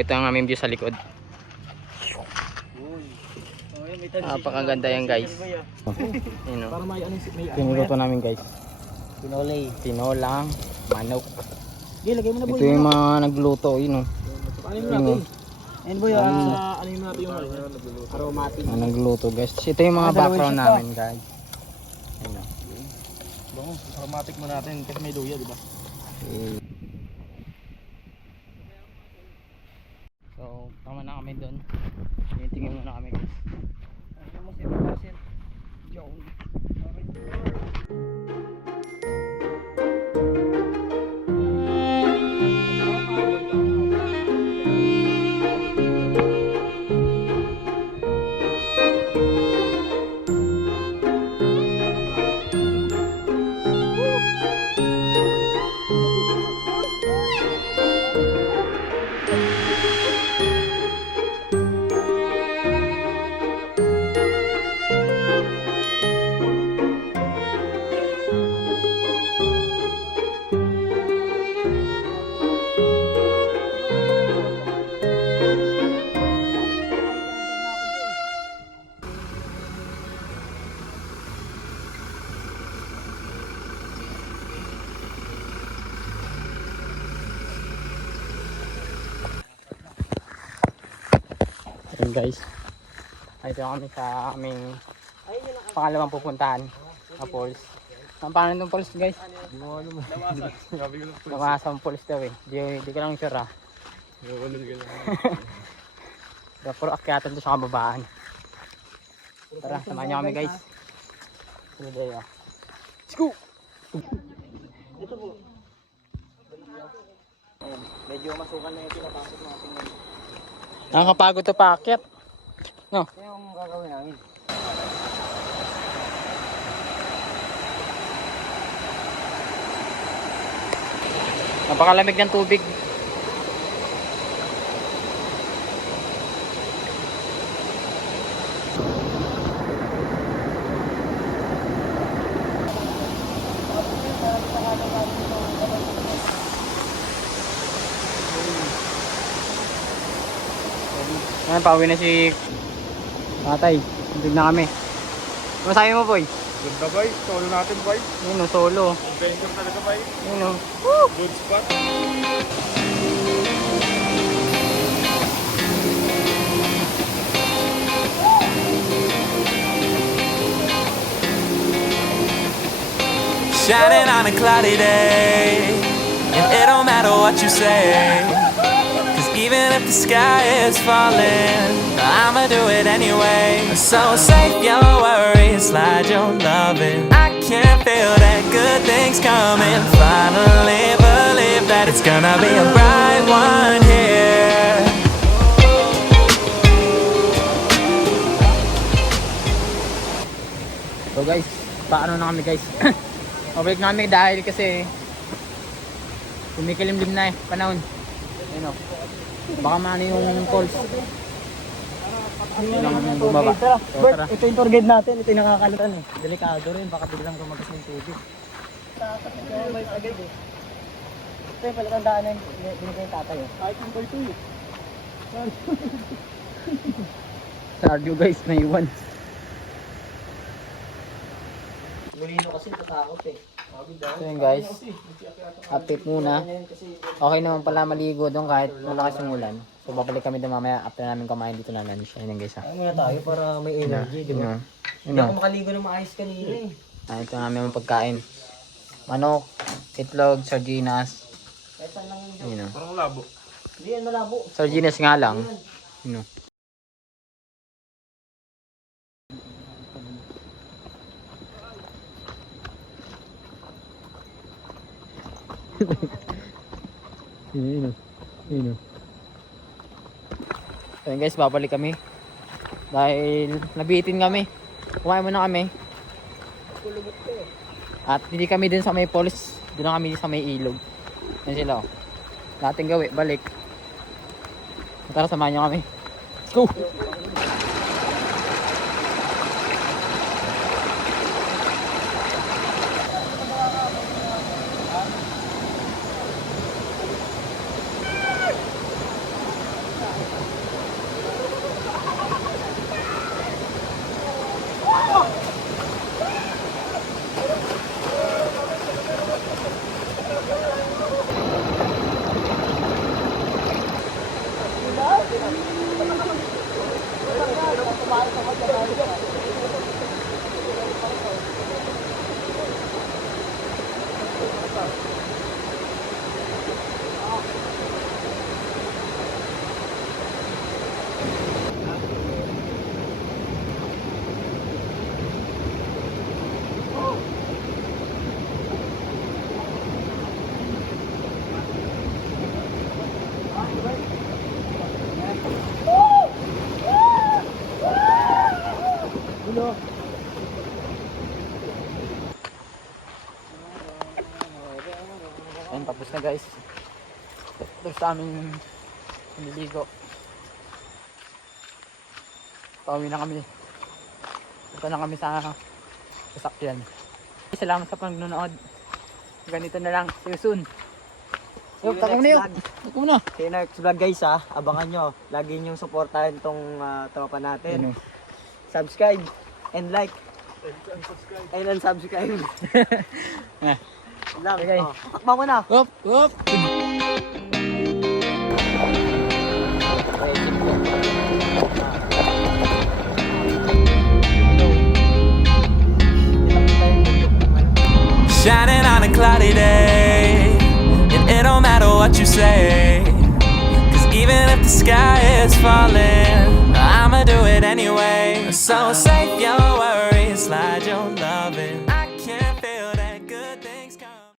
ito ang aming view sa likod. Napakaganda yan guys. Yun o. Tinuluto namin guys. Tinolang manok. Ito yung mga nagluto. Yun o. Ayun boy, ano yung natin yung aromatic. Nagluto guys. Ito yung mga background namin guys. Yun o. Bango, aromatic mo natin kasi may luya, di ba? So, tama na kami doon. Tingin muna kami guys. Ayun guys, ito kami sa aming pangalawang pupuntahan na falls. Ang paano itong falls guys? Lamasang falls daw eh. Di ko lang sure ah. Puro akyatan doon sa kababaan. Tara, samahan nyo kami guys. Let's go! Ito po. Medyo masukan na yung pinapasok natin. Nakakapagod to paakyat. No? Ito yung gagawin namin. Napakalamig ng tubig. Ayan, pauwi na si tatay. Hindi na kami. Masabi mo boy? Ganda boy, solo natin boy. Yun o, solo. Adventure talaga boy. Yun o. Good spot. Shining on a cloudy day, and it don't matter what you say, 'cause even if the sky is falling, I'ma do it anyway. So save your worries, slide your loving. I can feel that good things coming. Finally believe that it's gonna be a bright one here. So guys, paano na kami guys? Pabalik na kami dahil kasi kumikilimlim na eh, panahon. Ayun o. Baka maano yung falls. Yung bumaba. So, Bert, tara. ito yung tour guide natin. Ito yung nakakalutan eh. Delikado rin, baka biglang rumagas ng tubig. Agad eh. Ito yung palatang daanan, binigay yung tatay eh. Ay, yung ito eh. Sardio guys, naiwan. Mulino kasi tatakot eh. So yun guys, update muna. Okay naman pala maligo doon kahit malakas yung ulan. So babalik kami doon mamaya after namin kumain dito na lunch. Ayun guys ha. Kaya muna tayo para may energy, di ba? Hindi ako makaligo ng maayos kanina eh. Ito namin yung pagkain. Manok, itlog, sardinas. Kahit saan lang yun. Yun o. Parang malabo. Hindi yan malabo. Sardinas nga lang. Yun o. Yun o. Yun o. So guys, babalik kami. Dahil nabitin kami. Kumain muna kami. At hindi kami din sa may falls. Doon na kami sa may ilog. Yan sila o. Nating gawi, balik. Tara, samahan nyo kami. Let's go! na guys. Ito sa aming nililigo. Pauwi na kami. Ito na kami sa sasakyan. Salamat sa panonood. Ganito na lang. See you soon. Yo, takbo na yun. Takbo na. See you next vlog guys ha. Abangan nyo. Lagi nyo supportahan tong tropa natin. Subscribe and like. And unsubscribe. Lang. Okay. Oh, takbo ko na. Up, up. Shining on a cloudy day, and it don't matter what you say, 'cause even if the sky is falling, I'ma do it anyway. So safe your